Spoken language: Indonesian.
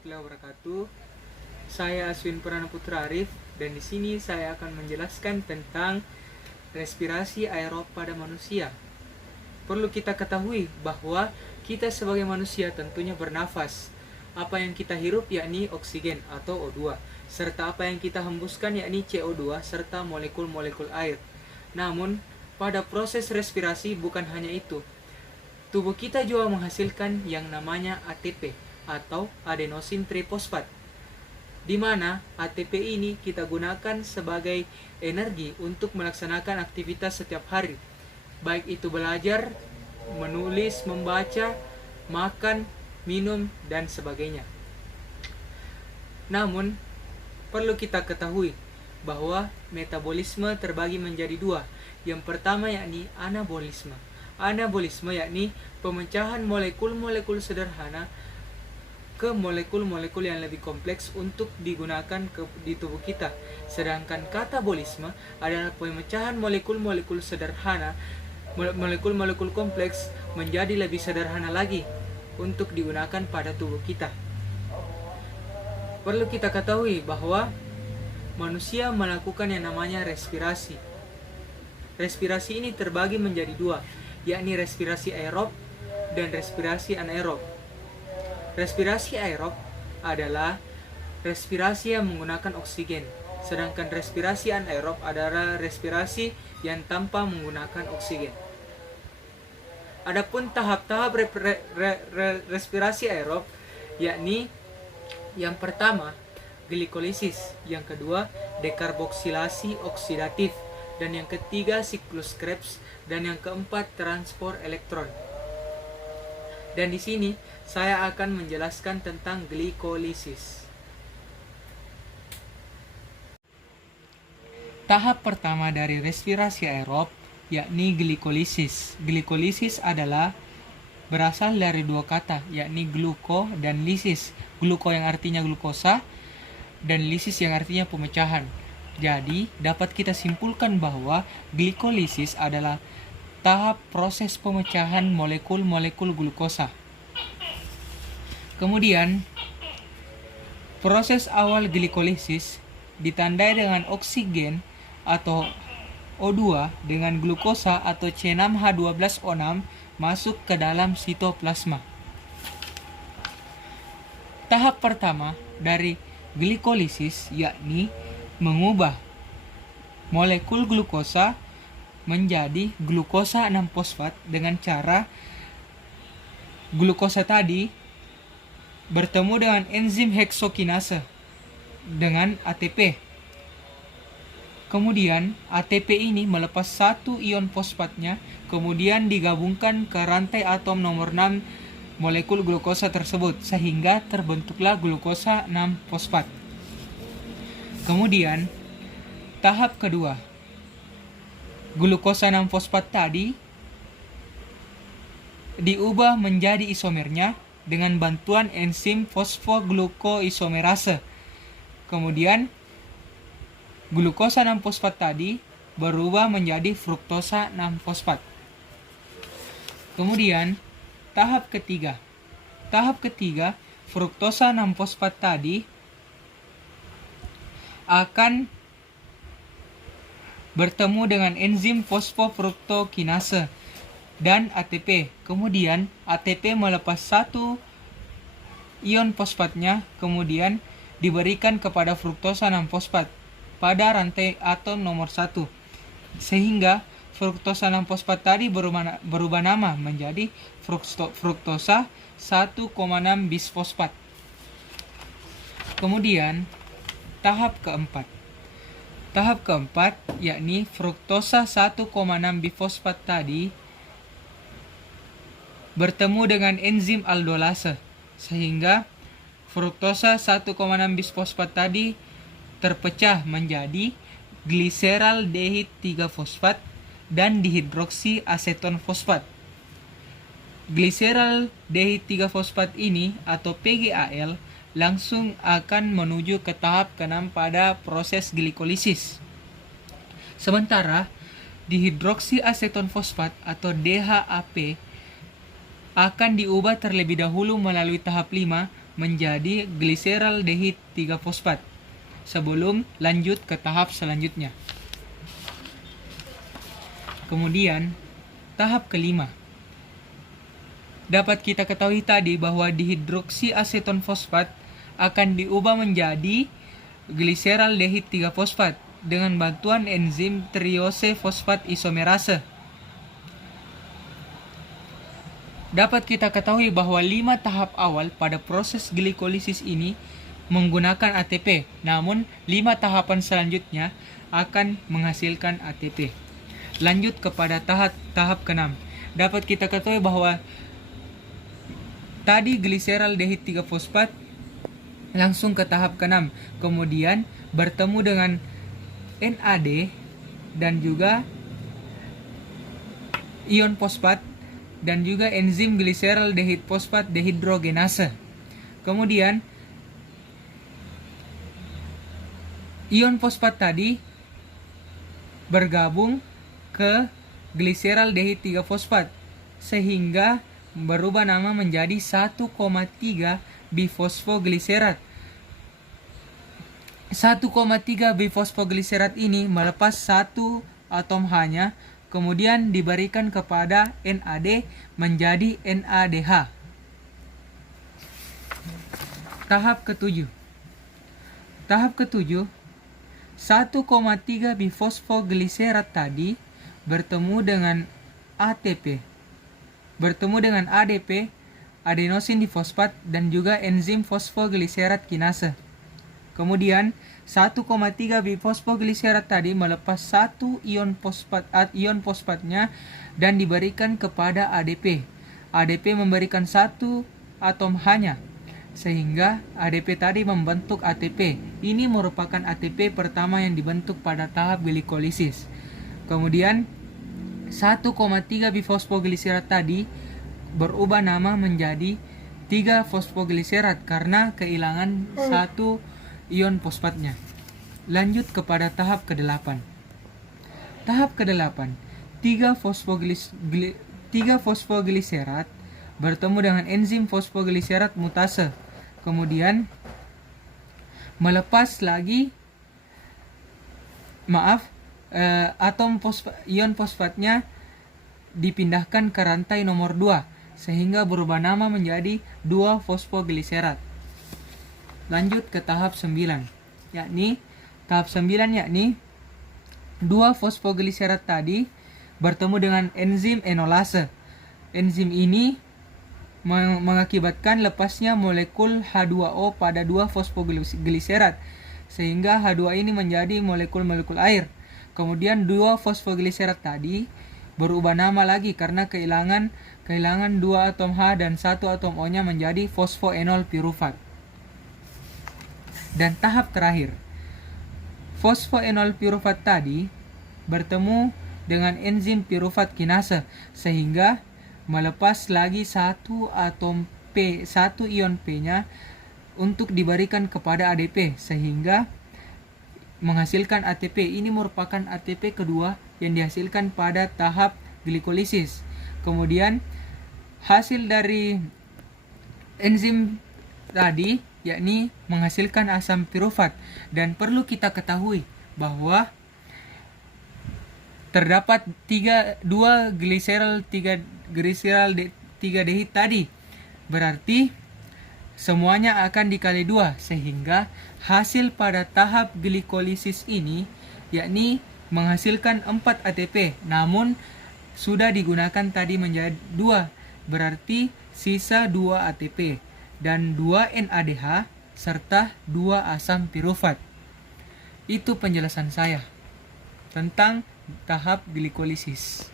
warahmatullahi wabarakatuh. Saya Aswin Purana Putra Arif dan di sini saya akan menjelaskan tentang respirasi aerob pada manusia. Perlu kita ketahui bahwa kita sebagai manusia tentunya bernafas. Apa yang kita hirup yakni oksigen atau O2, serta apa yang kita hembuskan yakni CO2 serta molekul-molekul air. Namun, pada proses respirasi bukan hanya itu. Tubuh kita juga menghasilkan yang namanya ATP atau adenosin trifosfat, di mana ATP ini kita gunakan sebagai energi untuk melaksanakan aktivitas setiap hari, baik itu belajar, menulis, membaca, makan, minum, dan sebagainya. Namun, perlu kita ketahui bahwa metabolisme terbagi menjadi dua. Yang pertama yakni anabolisme. Anabolisme yakni pemecahan molekul-molekul sederhana ke molekul-molekul yang lebih kompleks untuk digunakan di tubuh kita. Sedangkan katabolisme adalah pemecahan molekul-molekul sederhana, molekul-molekul kompleks menjadi lebih sederhana lagi untuk digunakan pada tubuh kita. Perlu kita ketahui bahwa manusia melakukan yang namanya respirasi. Respirasi ini terbagi menjadi dua, yakni respirasi aerob dan respirasi anaerob. Respirasi aerob adalah respirasi yang menggunakan oksigen, sedangkan respirasi anaerob adalah respirasi yang tanpa menggunakan oksigen. Adapun tahap-tahap respirasi aerob yakni yang pertama glikolisis, yang kedua dekarboksilasi oksidatif, dan yang ketiga siklus Krebs, dan yang keempat transport elektron. Dan di sini saya akan menjelaskan tentang glikolisis. Tahap pertama dari respirasi aerob yakni glikolisis. Glikolisis adalah berasal dari dua kata, yakni gluko dan lisis. Gluko yang artinya glukosa dan lisis yang artinya pemecahan. Jadi, dapat kita simpulkan bahwa glikolisis adalah tahap proses pemecahan molekul-molekul glukosa. Kemudian, proses awal glikolisis ditandai dengan oksigen atau O2 dengan glukosa atau C6H12O6 masuk ke dalam sitoplasma. Tahap pertama dari glikolisis yakni mengubah molekul glukosa menjadi glukosa 6-fosfat dengan cara glukosa tadi bertemu dengan enzim heksokinase dengan ATP. Kemudian ATP ini melepas satu ion fosfatnya, kemudian digabungkan ke rantai atom nomor 6 molekul glukosa tersebut sehingga terbentuklah glukosa 6-fosfat. Kemudian tahap kedua, glukosa 6-fosfat tadi diubah menjadi isomernya dengan bantuan enzim fosfoglukoisomerase. Kemudian glukosa 6-fosfat tadi berubah menjadi fruktosa 6-fosfat. Kemudian tahap ketiga. Tahap ketiga, fruktosa 6-fosfat tadi akan bertemu dengan enzim fosfofruktokinase dan ATP. Kemudian ATP melepas satu ion fosfatnya, kemudian diberikan kepada fruktosa 6-fosfat pada rantai atom nomor 1. Sehingga fruktosa 6-fosfat tadi berubah nama menjadi fruktosa 1,6 bisfosfat. Kemudian tahap keempat. Tahap keempat yakni fruktosa 1,6 bifosfat tadi bertemu dengan enzim aldolase sehingga fruktosa 1,6 bisfosfat tadi terpecah menjadi gliseraldehid 3-fosfat dan dihidroksi aseton fosfat. Gliseraldehid 3-fosfat ini atau PGAL langsung akan menuju ke tahap ke-6 pada proses glikolisis. Sementara dihidroksi aseton fosfat atau DHAP akan diubah terlebih dahulu melalui tahap 5 menjadi gliseraldehid 3 fosfat sebelum lanjut ke tahap selanjutnya. Kemudian, tahap kelima. Dapat kita ketahui tadi bahwa dihidroksiaseton fosfat akan diubah menjadi gliseraldehid 3 fosfat dengan bantuan enzim triose fosfat isomerase. Dapat kita ketahui bahwa 5 tahap awal pada proses glikolisis ini menggunakan ATP, namun 5 tahapan selanjutnya akan menghasilkan ATP. Lanjut kepada tahap ke-6. Dapat kita ketahui bahwa tadi gliseraldehid 3 fosfat langsung ke tahap ke-6, kemudian bertemu dengan NAD dan juga ion fosfat dan juga enzim gliseraldehid fosfat dehidrogenase. Kemudian ion fosfat tadi bergabung ke gliseraldehid 3 fosfat sehingga berubah nama menjadi 1,3 bifosfogliserat. 1,3 bifosfogliserat ini melepas satu atom H-nya, kemudian diberikan kepada NAD menjadi NADH. Tahap ke-7. Tahap ke-7, 1,3 bifosfogliserat tadi bertemu dengan ATP, bertemu dengan ADP, adenosin difosfat, dan juga enzim fosfogliserat kinase. Kemudian 1,3 bifosfogliserat tadi melepas satu ion fosfatnya dan diberikan kepada ADP. ADP memberikan satu atom H-nya sehingga ADP tadi membentuk ATP. Ini merupakan ATP pertama yang dibentuk pada tahap glikolisis. Kemudian 1,3 bifosfogliserat tadi berubah nama menjadi 3 fosfogliserat karena kehilangan satu ion fosfatnya. Lanjut kepada tahap ke-8. Tahap ke-8, 3 fosfogliserat bertemu dengan enzim fosfogliserat mutase. Kemudian melepas lagi ion fosfatnya dipindahkan ke rantai nomor 2 sehingga berubah nama menjadi 2 fosfogliserat. Lanjut ke tahap 9, yakni 2 fosfogliserat tadi bertemu dengan enzim enolase. Enzim ini mengakibatkan lepasnya molekul H2O pada 2 fosfogliserat sehingga H2 ini menjadi molekul-molekul air. Kemudian 2 fosfogliserat tadi berubah nama lagi karena kehilangan 2 atom H dan 1 atom O-nya menjadi fosfoenol pirufat. Dan tahap terakhir, fosfoenol pirufat tadi bertemu dengan enzim pirufat kinase sehingga melepas lagi satu ion P-nya untuk diberikan kepada ADP sehingga menghasilkan ATP. Ini merupakan ATP kedua yang dihasilkan pada tahap glikolisis. Kemudian hasil dari enzim tadi yakni menghasilkan asam pirufat, dan perlu kita ketahui bahwa terdapat 2 gliseraldehid tadi, berarti semuanya akan dikali 2 sehingga hasil pada tahap glikolisis ini yakni menghasilkan 4 ATP, namun sudah digunakan tadi menjadi 2, berarti sisa 2 ATP dan 2 NADH serta 2 asam pirufat. Itu penjelasan saya tentang tahap glikolisis.